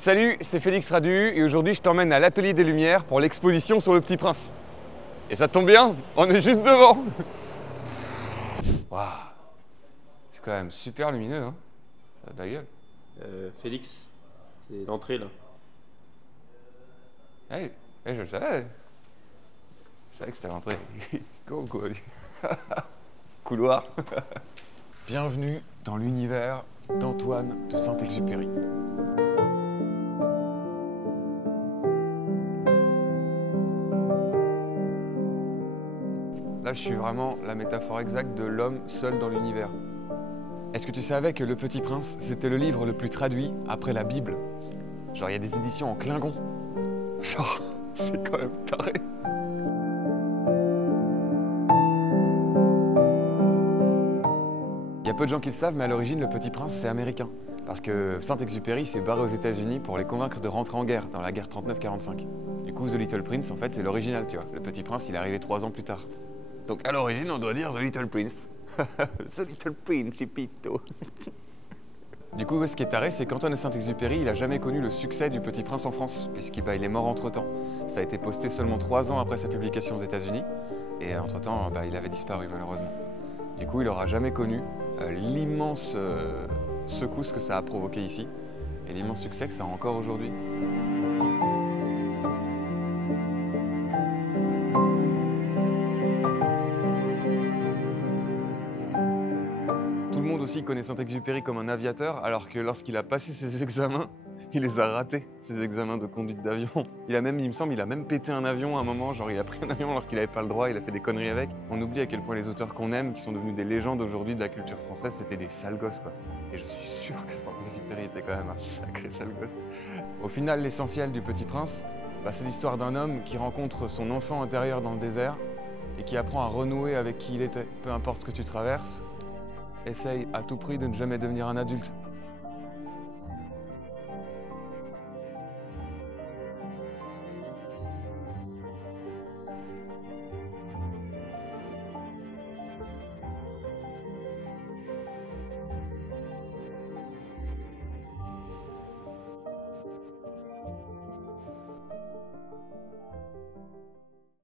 Salut, c'est Félix Radu et aujourd'hui je t'emmène à l'Atelier des Lumières pour l'exposition sur le Petit Prince. Et ça tombe bien, on est juste devant. Waouh, c'est quand même super lumineux, hein. Ça a de la gueule. Félix, c'est l'entrée là. Je le savais. Je savais que c'était l'entrée. Go, go. Couloir. Bienvenue dans l'univers d'Antoine de Saint-Exupéry. Là, je suis vraiment la métaphore exacte de l'homme seul dans l'univers. Est-ce que tu savais que Le Petit Prince, c'était le livre le plus traduit après la Bible? Genre, il y a des éditions en Klingon. Genre, c'est quand même taré. Il y a peu de gens qui le savent, mais à l'origine, Le Petit Prince, c'est américain. Parce que Saint-Exupéry s'est barré aux États-Unis pour les convaincre de rentrer en guerre, dans la guerre 39-45. Du coup, The Little Prince, en fait, c'est l'original, tu vois. Le Petit Prince, il est arrivé 3 ans plus tard. Donc à l'origine, on doit dire The Little Prince. The Little Principito. Du coup, ce qui est taré, c'est qu'Antoine de Saint-Exupéry, il a jamais connu le succès du Petit Prince en France, puisqu'il est mort entre-temps. Ça a été posté seulement 3 ans après sa publication aux États-Unis, et entre-temps, il avait disparu malheureusement. Du coup, il n'aura jamais connu l'immense secousse que ça a provoqué ici, et l'immense succès que ça a encore aujourd'hui. Tout le monde aussi connaît Saint-Exupéry comme un aviateur, alors que lorsqu'il a passé ses examens, il les a ratés, ses examens de conduite d'avion. Il me semble, il a même pété un avion à un moment, genre il a pris un avion alors qu'il n'avait pas le droit, il a fait des conneries avec. On oublie à quel point les auteurs qu'on aime, qui sont devenus des légendes aujourd'hui de la culture française, c'était des sales gosses, quoi. Et je suis sûr que Saint-Exupéry était quand même un sacré sale gosse. Au final, l'essentiel du Petit Prince, c'est l'histoire d'un homme qui rencontre son enfant intérieur dans le désert et qui apprend à renouer avec qui il était. Peu importe ce que tu traverses, essaye à tout prix de ne jamais devenir un adulte.